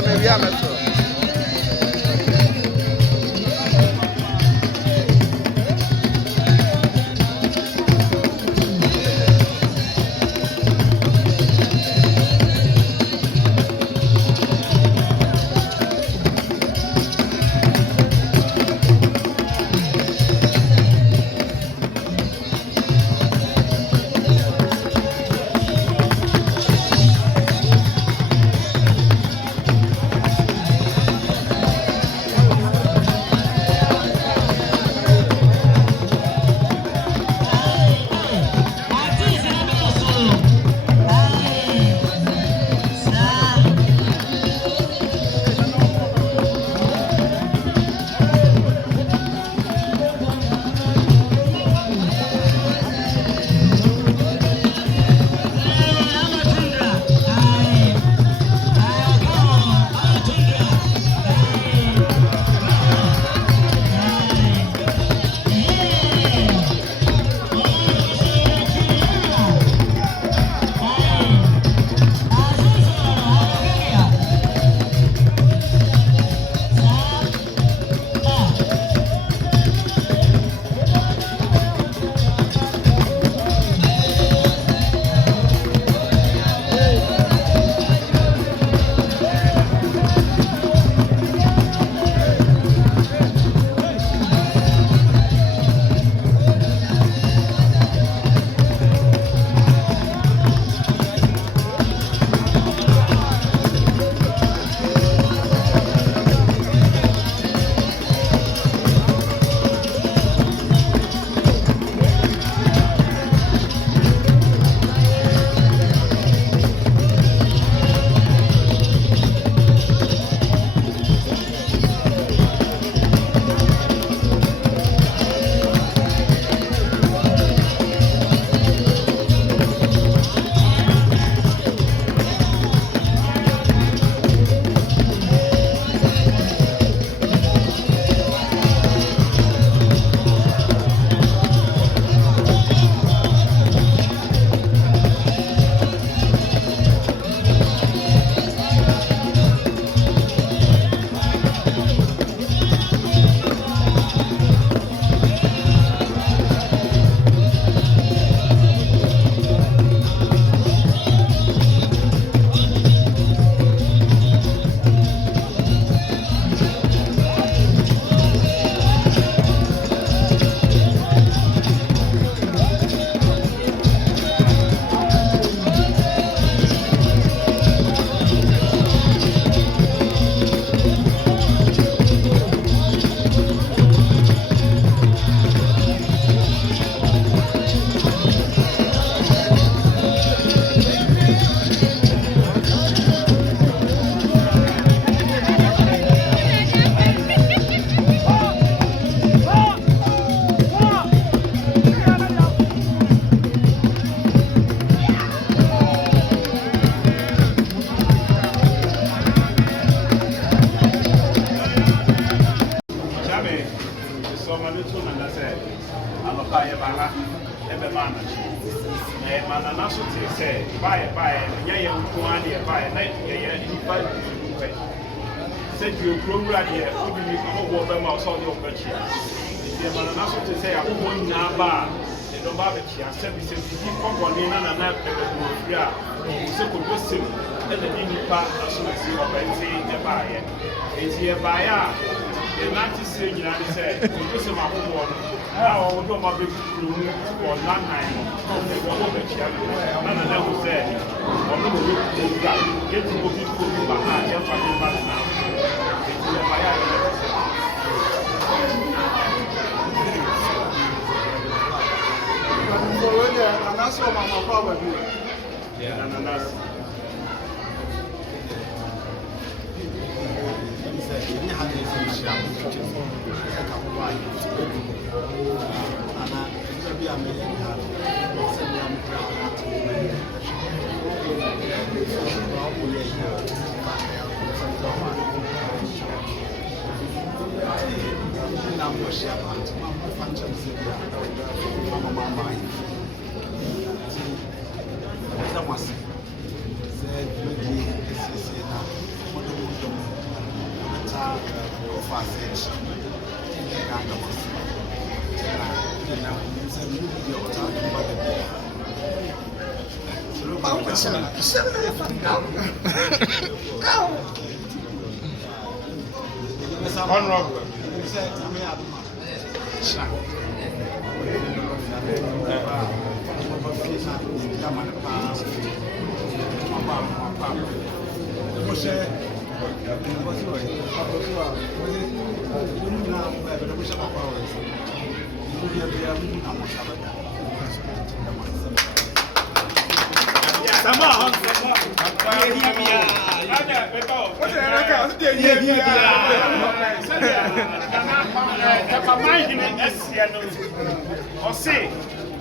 brother, maybe I'm a said you program here, put me on water mouse on your country. The Mananaso to say, I won't now. They don't have a chance. I said, you keep on one in and another. So could you see that the new part as soon as you are saying the buyer? It's here buyer. The Nancy said, you said, just a map of one. Now, I would do my big room for 9 9. They were over here. None of them was there. Or no, get to go to school behind your family now. It's here buyer. And that's what my father did. Yeah, and that's. fast. Honorable.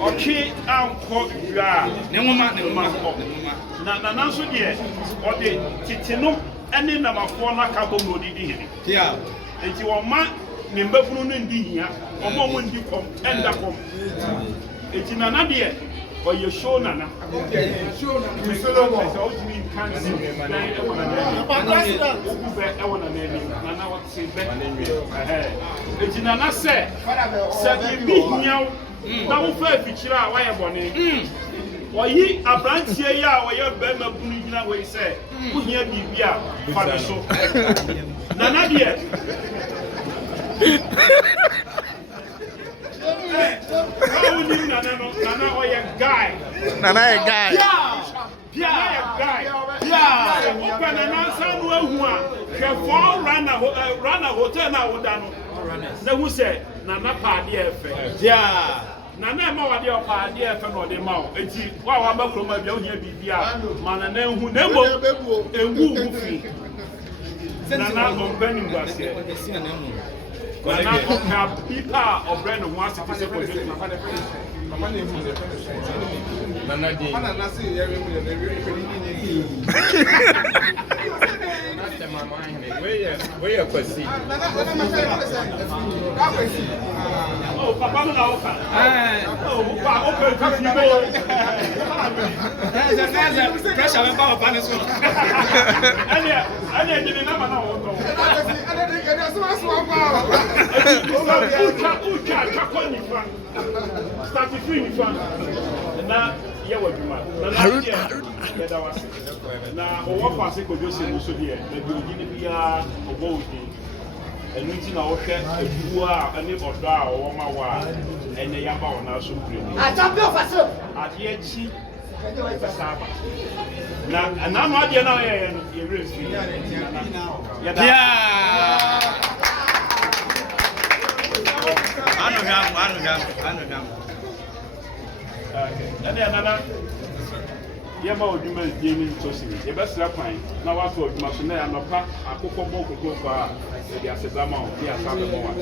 Okay, I'm called you are. Nana so dear, or the Titino, and then number 4 carbon modi. Yeah, and you are my member from India, or moment you come and up. It's in an idea, or you show Nana. Okay, show Nana. It's in an asset. Now, feature why I'm born. Why ye a branch here, where your Bema Bunina way say, who here be beer, father so. Nana, dear. How would you, Nana, or your guy? Nana, a guy. Yeah, guy. Yeah, open an answer. Run a hotel now. Then who said, Nana, party affair. Yeah. Nana, my dear party affair or the mouth. And see, while I'm back from my young here, be man, and then who never a woo fee. Nana on Benning was here. Nana have people of Brandon wants to say for you. Where you see? Oh, Papa, no. Oh, pressure about Panasonic. I didn't know. Start to free now, you will be mad. Now, Wofa say could just say also here. The beginning be a boat. And we know that you are a neighbor or my wife, and the young man are so pretty. I jump off a soap. At yet, she now, and I'm not yet now. I know him. And then another. Yama would you make gaming to see the best lapine. Now, I thought Masonay and a pack, a cocoa book go far. The Asazama, the Asazama.